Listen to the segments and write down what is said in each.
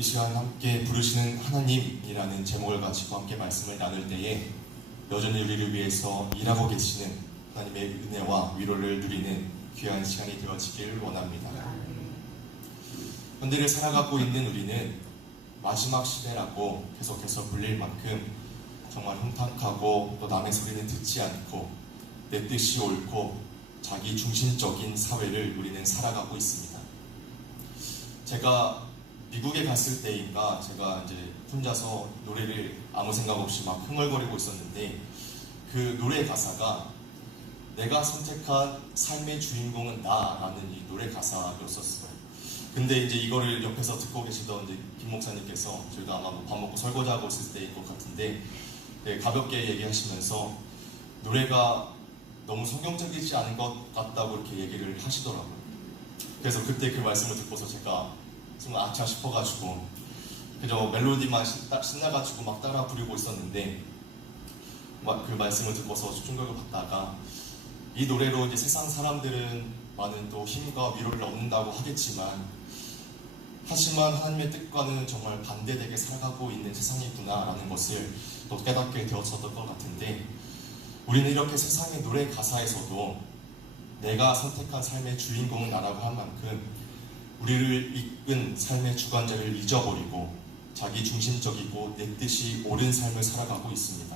이 시간 함께 부르시는 하나님이라는 제목을 가지고 함께 말씀을 나눌 때에 여전히 우리를 위해서 일하고 계시는 하나님의 은혜와 위로를 누리는 귀한 시간이 되어지길 원합니다. 현대를 살아가고 있는 우리는 마지막 시대라고 계속해서 불릴 만큼 정말 혼탁하고 또 남의 소리는 듣지 않고 내 뜻이 옳고 자기 중심적인 사회를 우리는 살아가고 있습니다. 제가 미국에 갔을 때인가 제가 이제 혼자서 노래를 아무 생각 없이 막 흥얼거리고 있었는데 그 노래 가사가 내가 선택한 삶의 주인공은 나라는 이 노래 가사였었어요. 근데 이제 이거를 옆에서 듣고 계시던 이제 김 목사님께서 저희가 아마 밥 먹고 설거지하고 있을 때인 것 같은데 가볍게 얘기하시면서 노래가 너무 성경적이지 않은 것 같다고 이렇게 얘기를 하시더라고요. 그래서 그때 그 말씀을 듣고서 제가 정말 아차 싶어가지고 그저 멜로디만 신나가지고 막 따라 부르고 있었는데 막 그 말씀을 듣고서 충격을 받다가 이 노래로 이제 세상 사람들은 많은 또 힘과 위로를 얻는다고 하겠지만 하지만 하나님의 뜻과는 정말 반대되게 살아가고 있는 세상이구나라는 것을 또 깨닫게 되었었던 것 같은데 우리는 이렇게 세상의 노래 가사에서도 내가 선택한 삶의 주인공은 나라고 한 만큼 우리를 이끈 삶의 주관자를 잊어버리고 자기 중심적이고 내 뜻이 옳은 삶을 살아가고 있습니다.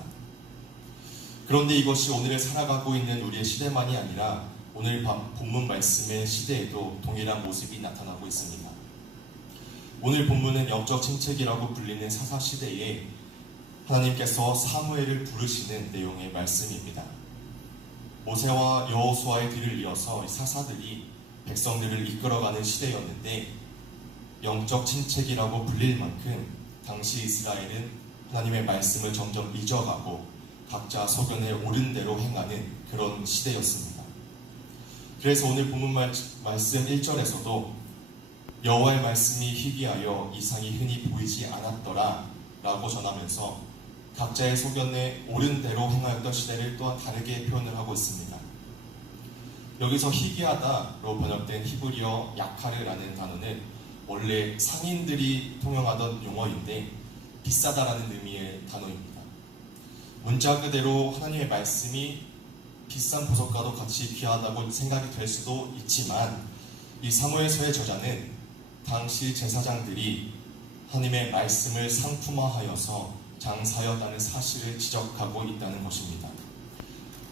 그런데 이것이 오늘을 살아가고 있는 우리의 시대만이 아니라 오늘 본문 말씀의 시대에도 동일한 모습이 나타나고 있습니다. 오늘 본문은 영적 침체기라고 불리는 사사시대에 하나님께서 사무엘을 부르시는 내용의 말씀입니다. 모세와 여호수아의 뒤를 이어서 사사들이 백성들을 이끌어가는 시대였는데 영적 침체기라고 불릴 만큼 당시 이스라엘은 하나님의 말씀을 점점 잊어가고 각자 소견에 옳은 대로 행하는 그런 시대였습니다. 그래서 오늘 본문 말씀 1절에서도 여호와의 말씀이 희귀하여 이상이 흔히 보이지 않았더라 라고 전하면서 각자의 소견에 옳은 대로 행하였던 시대를 또한 다르게 표현을 하고 있습니다. 여기서 희귀하다로 번역된 히브리어 야카르라는 단어는 원래 상인들이 통용하던 용어인데 비싸다라는 의미의 단어입니다. 문자 그대로 하나님의 말씀이 비싼 보석과도 같이 귀하다고 생각이 될 수도 있지만 이 사무엘서의 저자는 당시 제사장들이 하나님의 말씀을 상품화하여서 장사였다는 사실을 지적하고 있다는 것입니다.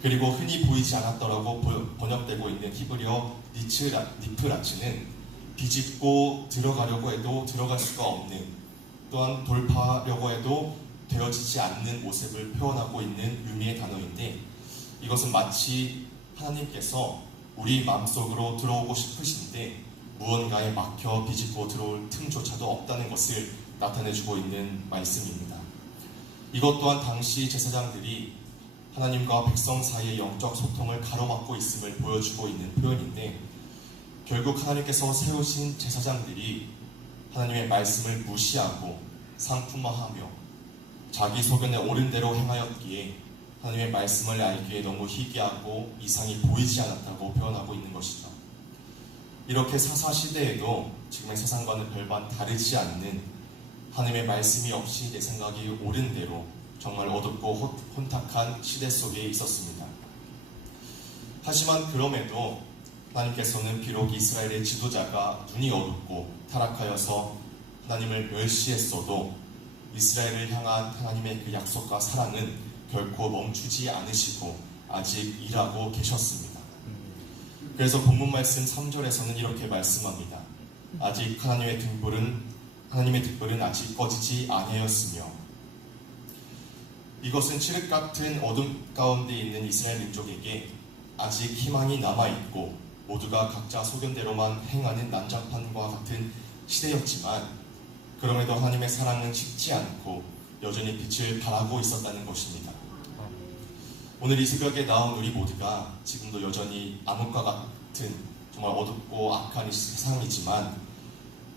그리고 흔히 보이지 않았더라고 번역되고 있는 히브리어 니프라츠는 비집고 들어가려고 해도 들어갈 수가 없는 또한 돌파하려고 해도 되어지지 않는 모습을 표현하고 있는 의미의 단어인데 이것은 마치 하나님께서 우리 마음속으로 들어오고 싶으신데 무언가에 막혀 비집고 들어올 틈조차도 없다는 것을 나타내주고 있는 말씀입니다. 이것 또한 당시 제사장들이 하나님과 백성 사이의 영적 소통을 가로막고 있음을 보여주고 있는 표현인데 결국 하나님께서 세우신 제사장들이 하나님의 말씀을 무시하고 상품화하며 자기 소견에 옳은 대로 행하였기에 하나님의 말씀을 알기에 너무 희귀하고 이상이 보이지 않았다고 표현하고 있는 것이죠. 이렇게 사사시대에도 지금의 세상과는 별반 다르지 않는 하나님의 말씀이 없이 내 생각이 옳은 대로 정말 어둡고 혼탁한 시대 속에 있었습니다. 하지만 그럼에도 하나님께서는 비록 이스라엘의 지도자가 눈이 어둡고 타락하여서 하나님을 멸시했어도 이스라엘을 향한 하나님의 그 약속과 사랑은 결코 멈추지 않으시고 아직 일하고 계셨습니다. 그래서 본문 말씀 3절에서는 이렇게 말씀합니다. 아직 하나님의 등불은 아직 꺼지지 아니하였으며 이것은 칠흑 같은 어둠 가운데 있는 이스라엘 민족에게 아직 희망이 남아있고 모두가 각자 소견대로만 행하는 난장판과 같은 시대였지만 그럼에도 하나님의 사랑은 식지 않고 여전히 빛을 발하고 있었다는 것입니다. 오늘 이 새벽에 나온 우리 모두가 지금도 여전히 암흑과 같은 정말 어둡고 악한 이 세상이지만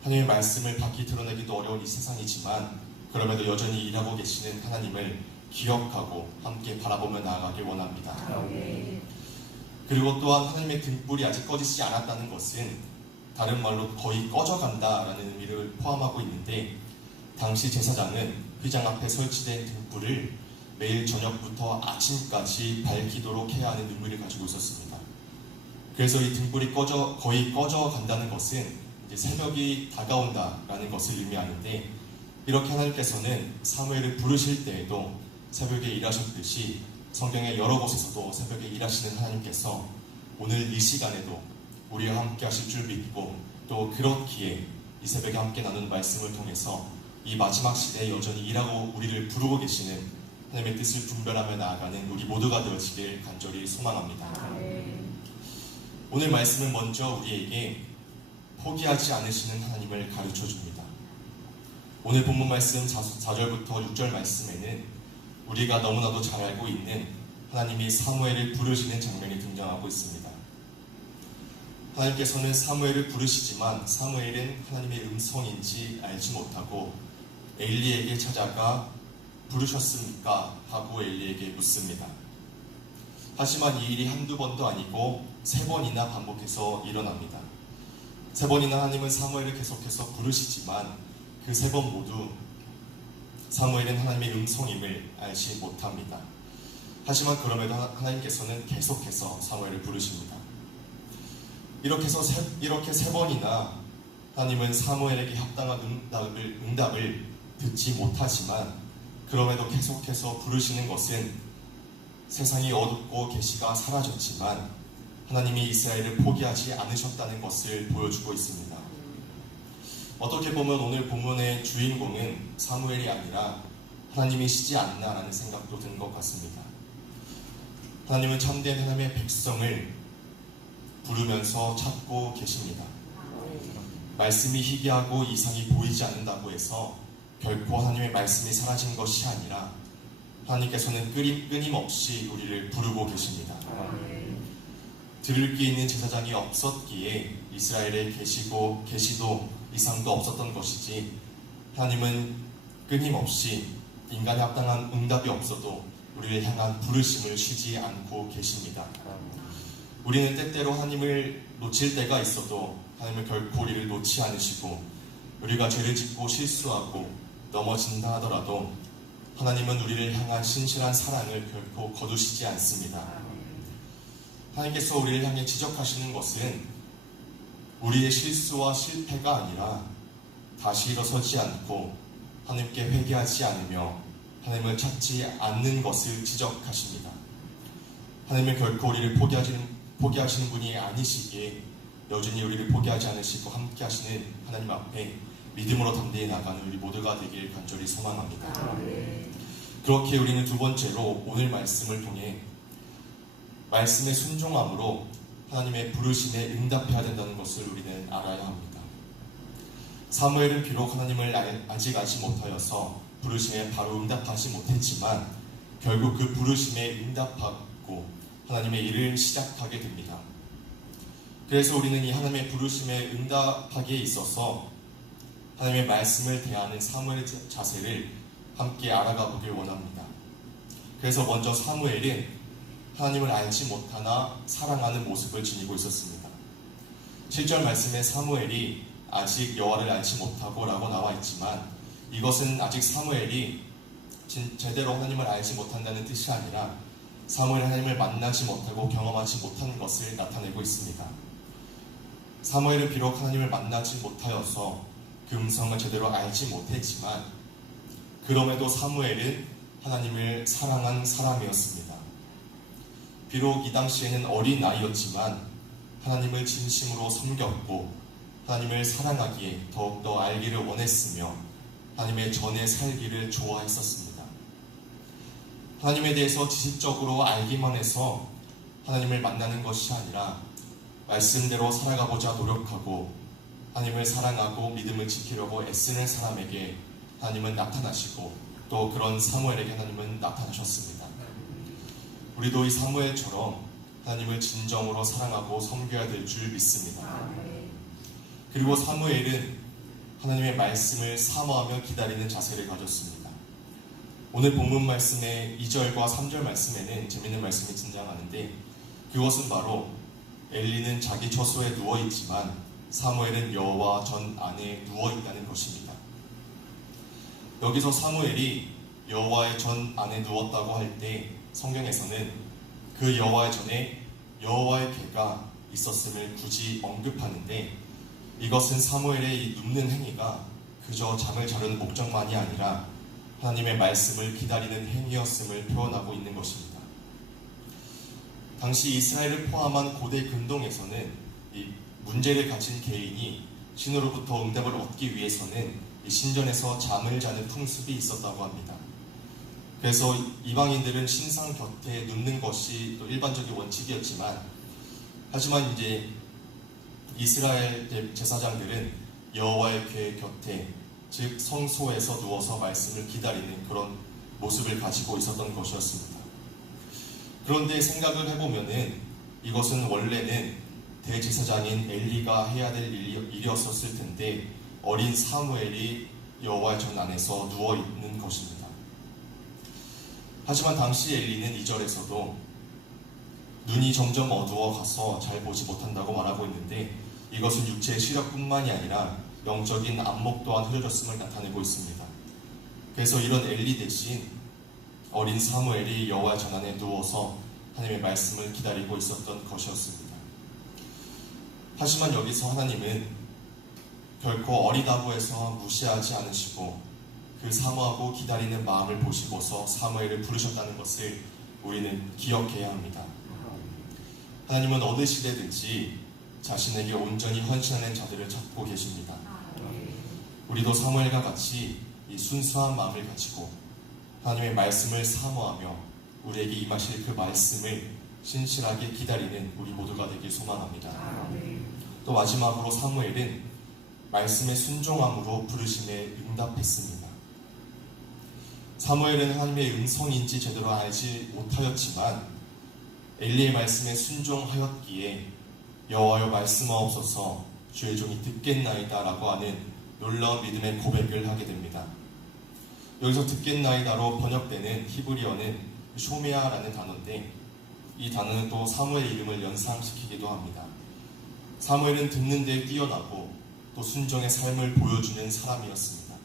하나님의 말씀을 밖이 드러내기도 어려운 이 세상이지만 그럼에도 여전히 일하고 계시는 하나님을 기억하고 함께 바라보며 나아가길 원합니다. 그리고 또한 하나님의 등불이 아직 꺼지지 않았다는 것은 다른 말로 거의 꺼져간다라는 의미를 포함하고 있는데 당시 제사장은 휘장 앞에 설치된 등불을 매일 저녁부터 아침까지 밝히도록 해야 하는 의무를 가지고 있었습니다. 그래서 이 등불이 거의 꺼져 간다는 것은 이제 새벽이 다가온다라는 것을 의미하는데, 이렇게 하나님께서는 사무엘을 부르실 때에도 새벽에 일하셨듯이 성경의 여러 곳에서도 새벽에 일하시는 하나님께서 오늘 이 시간에도 우리와 함께 하실 줄 믿고, 또 그렇기에 이 새벽에 함께 나누는 말씀을 통해서 이 마지막 시대에 여전히 일하고 우리를 부르고 계시는 하나님의 뜻을 분별하며 나아가는 우리 모두가 되어지길 간절히 소망합니다. 오늘 말씀은 먼저 우리에게 포기하지 않으시는 하나님을 가르쳐 줍니다. 오늘 본문 말씀 4절부터 6절 말씀에는 우리가 너무나도 잘 알고 있는 하나님이 사무엘을 부르시는 장면이 등장하고 있습니다. 하나님께서는 사무엘을 부르시지만 사무엘은 하나님의 음성인지 알지 못하고 엘리에게 찾아가 부르셨습니까? 하고 엘리에게 묻습니다. 하지만 이 일이 한두 번도 아니고 3번이나 반복해서 일어납니다. 3번이나 하나님은 사무엘을 계속해서 부르시지만 그 3번 모두 사무엘은 하나님의 음성임을 알지 못합니다. 하지만 그럼에도 하나님께서는 계속해서 사무엘을 부르십니다. 이렇게 3번이나 하나님은 사무엘에게 합당한 응답을 듣지 못하지만, 그럼에도 계속해서 부르시는 것은 세상이 어둡고 계시가 사라졌지만 하나님이 이스라엘을 포기하지 않으셨다는 것을 보여주고 있습니다. 어떻게 보면 오늘 본문의 주인공은 사무엘이 아니라 하나님이시지 않나라는 생각도 든 것 같습니다. 하나님은 참된 하나님의 백성을 부르면서 찾고 계십니다. 말씀이 희귀하고 이상이 보이지 않는다고 해서 결코 하나님의 말씀이 사라진 것이 아니라 하나님께서는 끊임없이 우리를 부르고 계십니다. 들을 귀 있는 제사장이 없었기에 이스라엘에 계시도 이상도 없었던 것이지, 하나님은 끊임없이 인간에 합당한 응답이 없어도 우리를 향한 부르심을 쉬지 않고 계십니다. 우리는 때때로 하나님을 놓칠 때가 있어도 하나님은 결코 우리를 놓지 않으시고, 우리가 죄를 짓고 실수하고 넘어진다 하더라도 하나님은 우리를 향한 신실한 사랑을 결코 거두시지 않습니다. 하나님께서 우리를 향해 지적하시는 것은 우리의 실수와 실패가 아니라 다시 일어서지 않고 하나님께 회개하지 않으며 하나님을 찾지 않는 것을 지적하십니다. 하나님은 결코 우리를 포기하시는 분이 아니시기에 여전히 우리를 포기하지 않으시고 함께 하시는 하나님 앞에 믿음으로 담대히 나가는 우리 모두가 되길 간절히 소망합니다. 그렇게 우리는 두 번째로 오늘 말씀을 통해 말씀의 순종함으로 하나님의 부르심에 응답해야 된다는 것을 우리는 알아야 합니다. 사무엘은 비록 하나님을 아직 알지 못하여서 부르심에 바로 응답하지 못했지만 결국 그 부르심에 응답하고 하나님의 일을 시작하게 됩니다. 그래서 우리는 이 하나님의 부르심에 응답하기에 있어서 하나님의 말씀을 대하는 사무엘의 자세를 함께 알아가 보길 원합니다. 그래서 먼저 사무엘은 하나님을 알지 못하나 사랑하는 모습을 지니고 있었습니다. 7절 말씀에 사무엘이 아직 여호와를 알지 못하고 라고 나와 있지만, 이것은 아직 사무엘이 제대로 하나님을 알지 못한다는 뜻이 아니라 사무엘이 하나님을 만나지 못하고 경험하지 못한 것을 나타내고 있습니다. 사무엘은 비록 하나님을 만나지 못하여서 그 음성을 제대로 알지 못했지만 그럼에도 사무엘은 하나님을 사랑한 사람이었습니다. 비록 이 당시에는 어린 나이였지만 하나님을 진심으로 섬겼고 하나님을 사랑하기에 더욱더 알기를 원했으며 하나님의 전에 살기를 좋아했었습니다. 하나님에 대해서 지식적으로 알기만 해서 하나님을 만나는 것이 아니라 말씀대로 살아가고자 노력하고 하나님을 사랑하고 믿음을 지키려고 애쓰는 사람에게 하나님은 나타나시고 또 그런 사무엘에게 하나님은 나타나셨습니다. 우리도 이 사무엘처럼 하나님을 진정으로 사랑하고 섬겨야 될 줄 믿습니다. 그리고 사무엘은 하나님의 말씀을 사모하며 기다리는 자세를 가졌습니다. 오늘 본문 말씀의 2절과 3절 말씀에는 재밌는 말씀이 등장하는데, 그것은 바로 엘리는 자기 처소에 누워있지만 사무엘은 여호와 전 안에 누워있다는 것입니다. 여기서 사무엘이 여호와의 전 안에 누웠다고 할 때 성경에서는 그 여호와의 전에 여호와의 궤가 있었음을 굳이 언급하는데, 이것은 사무엘의 이 눕는 행위가 그저 잠을 자려는 목적만이 아니라 하나님의 말씀을 기다리는 행위였음을 표현하고 있는 것입니다. 당시 이스라엘을 포함한 고대 근동에서는 이 문제를 가진 개인이 신으로부터 응답을 얻기 위해서는 이 신전에서 잠을 자는 풍습이 있었다고 합니다. 그래서 이방인들은 신상 곁에 눕는 것이 또 일반적인 원칙이었지만, 하지만 이제 이스라엘 제사장들은 여호와의 궤 곁에, 즉 성소에서 누워서 말씀을 기다리는 그런 모습을 가지고 있었던 것이었습니다. 그런데 생각을 해보면은 이것은 원래는 대제사장인 엘리가 해야 될 일이었을 텐데 어린 사무엘이 여호와의 전 안에서 누워 있는 것입니다. 하지만 당시 엘리는 2절에서도 눈이 점점 어두워 가서 잘 보지 못한다고 말하고 있는데, 이것은 육체의 시력뿐만이 아니라 영적인 안목 또한 흐려졌음을 나타내고 있습니다. 그래서 이런 엘리 대신 어린 사무엘이 여호와의 전 안에 누워서 하나님의 말씀을 기다리고 있었던 것이었습니다. 하지만 여기서 하나님은 결코 어리다고 해서 무시하지 않으시고 그 사모하고 기다리는 마음을 보시고서 사무엘을 부르셨다는 것을 우리는 기억해야 합니다. 하나님은 어느 시대든지 자신에게 온전히 헌신하는 자들을 찾고 계십니다. 우리도 사무엘과 같이 이 순수한 마음을 가지고 하나님의 말씀을 사모하며 우리에게 임하실 그 말씀을 신실하게 기다리는 우리 모두가 되길 소망합니다. 또 마지막으로 사무엘은 말씀의 순종함으로 부르심에 응답했습니다. 사무엘은 하나님의 음성인지 제대로 알지 못하였지만 엘리의 말씀에 순종하였기에 여호와여 말씀하옵소서 주의 종이 듣겠나이다 라고 하는 놀라운 믿음의 고백을 하게 됩니다. 여기서 듣겠나이다로 번역되는 히브리어는 쇼메아라는 단어인데, 이 단어는 또 사무엘의 이름을 연상시키기도 합니다. 사무엘은 듣는 데 뛰어나고 또 순종의 삶을 보여주는 사람이었습니다.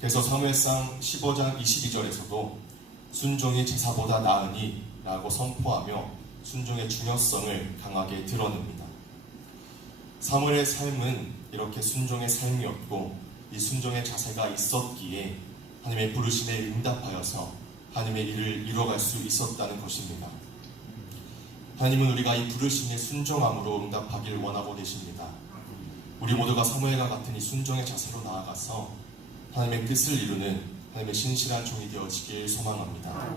그래서 사무엘상 15장 22절에서도 순종이 제사보다 나으니 라고 선포하며 순종의 중요성을 강하게 드러냅니다. 사무엘의 삶은 이렇게 순종의 삶이었고 이 순종의 자세가 있었기에 하나님의 부르심에 응답하여서 하나님의 일을 이뤄갈 수 있었다는 것입니다. 하나님은 우리가 이 부르심에 순종함으로 응답하길 원하고 계십니다. 우리 모두가 사무엘과 같은 이 순종의 자세로 나아가서 하나님의 뜻을 이루는 하나님의 신실한 종이 되어지길 소망합니다.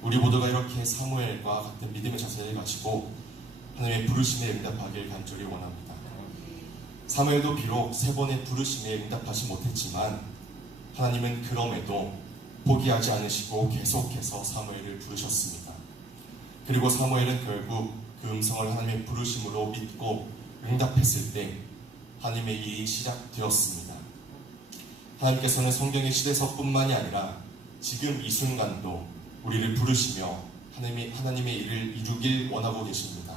우리 모두가 이렇게 사무엘과 같은 믿음의 자세를 가지고 하나님의 부르심에 응답하길 간절히 원합니다. 사무엘도 비록 3번의 부르심에 응답하지 못했지만 하나님은 그럼에도 포기하지 않으시고 계속해서 사무엘을 부르셨습니다. 그리고 사무엘은 결국 그 음성을 하나님의 부르심으로 믿고 응답했을 때 하나님의 일이 시작되었습니다. 하나님께서는 성경의 시대서뿐만이 아니라 지금 이 순간도 우리를 부르시며 하나님의 일을 이루길 원하고 계십니다.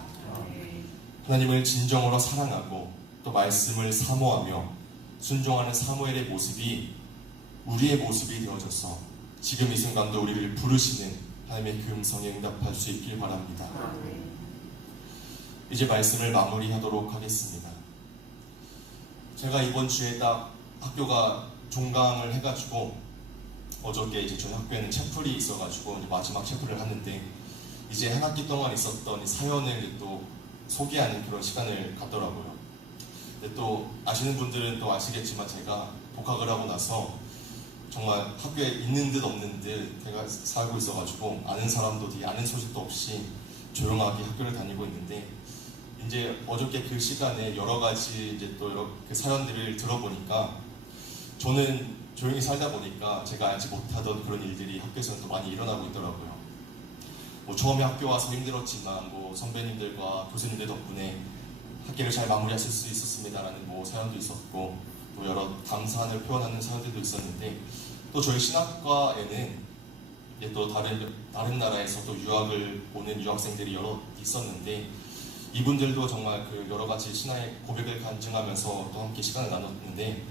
하나님을 진정으로 사랑하고 또 말씀을 사모하며 순종하는 사무엘의 모습이 우리의 모습이 되어져서 지금 이 순간도 우리를 부르시는 하나님의 그 음성에 응답할 수 있길 바랍니다. 이제 말씀을 마무리하도록 하겠습니다. 제가 이번 주에 딱 학교가 종강을 해가지고 어저께 이제 저희 학교에는 채플이 있어가지고 마지막 채플을 하는데 이제 한 학기 동안 있었던 사연을 또 소개하는 그런 시간을 갖더라고요. 근데 또 아시는 분들은 또 아시겠지만 제가 복학을 하고 나서 정말 학교에 있는 듯 없는 듯 제가 살고 있어가지고 아는 사람도 아는 소식도 없이 조용하게 학교를 다니고 있는데, 이제 어저께 그 시간에 여러 가지 이제 또 그 사연들을 들어보니까 저는 조용히 살다 보니까 제가 알지 못하던 그런 일들이 학교에서는 또 많이 일어나고 있더라고요. 처음에 학교 와서 힘들었지만 선배님들과 교수님들 덕분에 학기를 잘 마무리하실 수 있었습니다라는 사연도 있었고, 또 여러 감사를 표현하는 사연들도 있었는데, 또 저희 신학과에는 또 다른 나라에서 또 유학을 오는 유학생들이 여러 있었는데, 이분들도 정말 그 여러 가지 신앙의 고백을 간증하면서 또 함께 시간을 나눴는데,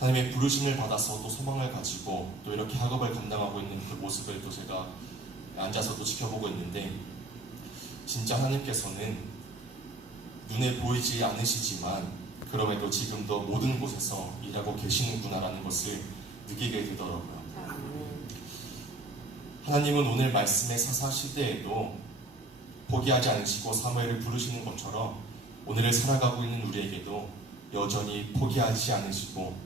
하나님의 부르심을 받아서 또 소망을 가지고 또 이렇게 학업을 감당하고 있는 그 모습을 또 제가 앉아서도 지켜보고 있는데, 진짜 하나님께서는 눈에 보이지 않으시지만 그럼에도 지금도 모든 곳에서 일하고 계시는구나라는 것을 느끼게 되더라고요. 하나님은 오늘 말씀의 사사시대에도 포기하지 않으시고 사무엘을 부르시는 것처럼 오늘을 살아가고 있는 우리에게도 여전히 포기하지 않으시고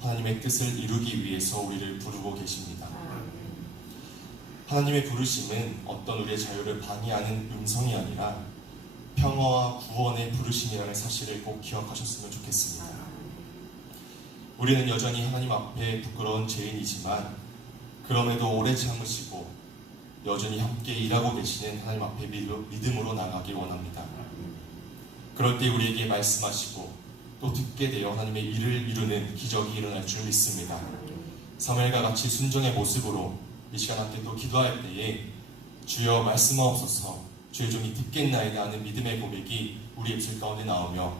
하나님의 뜻을 이루기 위해서 우리를 부르고 계십니다. 하나님의 부르심은 어떤 우리의 자유를 방해하는 음성이 아니라 평화와 구원의 부르심이라는 사실을 꼭 기억하셨으면 좋겠습니다. 우리는 여전히 하나님 앞에 부끄러운 죄인이지만 그럼에도 오래 참으시고 여전히 함께 일하고 계시는 하나님 앞에 믿음으로 나가길 원합니다. 그럴 때 우리에게 말씀하시고 또 듣게 되어 하나님의 일을 이루는 기적이 일어날 줄 믿습니다. 사무엘과 같이 순종의 모습으로 이 시간 함께 또 기도할 때에 주여 말씀하옵소서, 주의 종이 듣겠나이다 하는 믿음의 고백이 우리 입술 가운데 나오며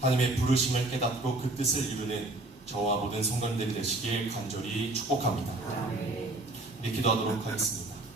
하나님의 부르심을 깨닫고 그 뜻을 이루는 저와 모든 성도님들이 되시길 간절히 축복합니다. 네, 기도하도록 하겠습니다.